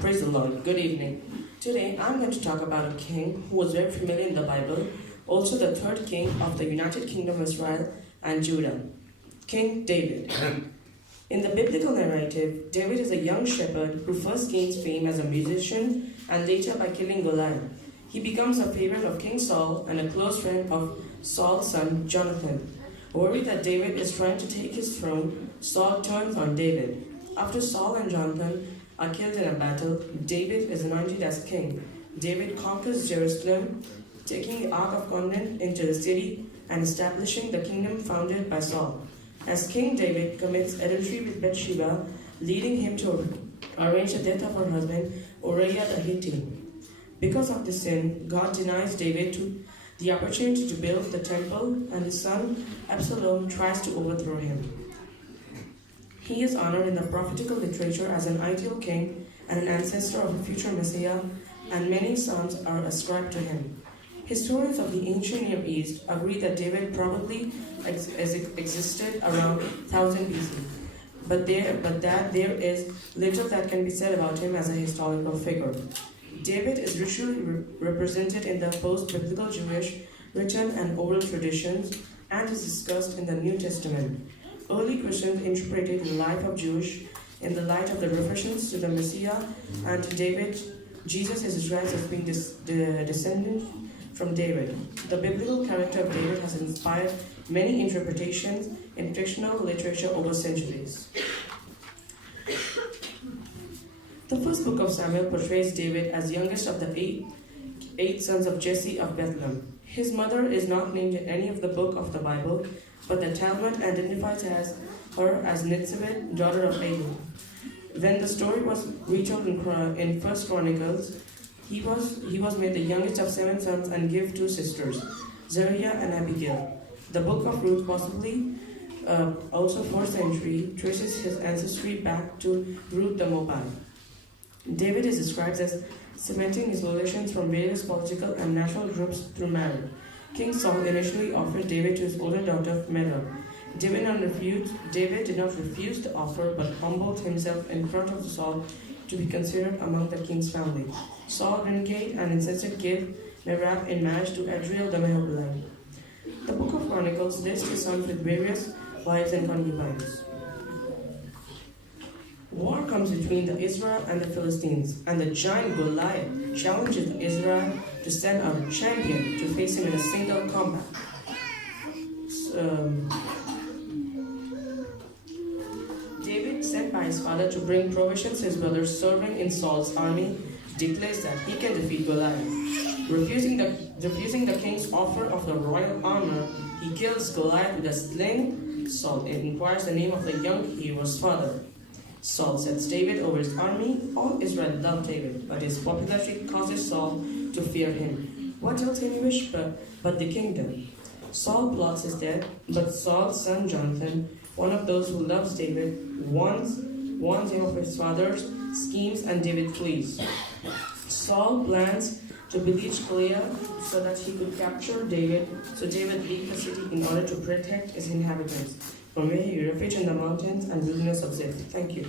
Praise the Lord. Good evening. Today I'm going to talk about a king who was very familiar in the Bible, also the third king of the United Kingdom of Israel and Judah, King David. In the biblical narrative, David is a young shepherd who first gains fame as a musician and later by killing Goliath. He becomes a favorite of King Saul and a close friend of Saul's son Jonathan. Worried that David is trying to take his throne, Saul turns on David. After Saul and Jonathan are killed in a battle, David is anointed as king. David conquers Jerusalem, taking the Ark of Covenant into the city and establishing the kingdom founded by Saul. As King David commits adultery with Bathsheba, leading him to arrange the death of her husband, Uriah the Hittite. Because of this sin, God denies David the opportunity to build the temple, and his son Absalom tries to overthrow him. He is honored in the prophetical literature as an ideal king and an ancestor of a future Messiah, and many psalms are ascribed to him. Historians of the ancient Near East agree that David probably existed around 1000 BC, but there is little that can be said about him as a historical figure. David is ritually represented in the post-biblical Jewish written and oral traditions and is discussed in the New Testament. Early Christians interpreted the life of Jewish in the light of the references to the Messiah and to David. Jesus is described as being descendant from David. The biblical character of David has inspired many interpretations in fictional literature over centuries. The first book of Samuel portrays David as youngest of the eight sons of Jesse of Bethlehem. His mother is not named in any of the book of the Bible, but the Talmud identifies her as Nitzaveh, daughter of Ahud. When the story was retold in First Chronicles, he was made the youngest of 7 sons and gave 2 sisters, Zeruiah and Abigail. The book of Ruth, possibly also 4th century, traces his ancestry back to Ruth the Moabite. David is described as cementing his relations from various political and national groups through marriage. King Saul initially offered David to his older daughter Merab. David did not refuse the offer, but humbled himself in front of Saul to be considered among the king's family. Saul reneged and insisted give Merab in marriage to Adriel the Mehobelite. The Book of Chronicles lists his sons with various wives and concubines. War comes between the Israel and the Philistines, and the giant Goliath challenges Israel to send out a champion to face him in a single combat. David, sent by his father to bring provisions to his brothers serving in Saul's army, declares that he can defeat Goliath. Refusing the king's offer of the royal armor, he kills Goliath with a sling. Saul inquires the name of the young hero's father. Saul sets David over his army. All Israel loved David, but his popularity causes Saul to fear him. What else can he wish but the kingdom? Saul plots his death, but Saul's son Jonathan, one of those who loves David, warns him of his father's schemes, and David flees. Saul plans to besiege Gilead so that he could capture David, so David leaves the city in order to protect its inhabitants, from where he refuges in the mountains and wilderness of Ziph. Thank you.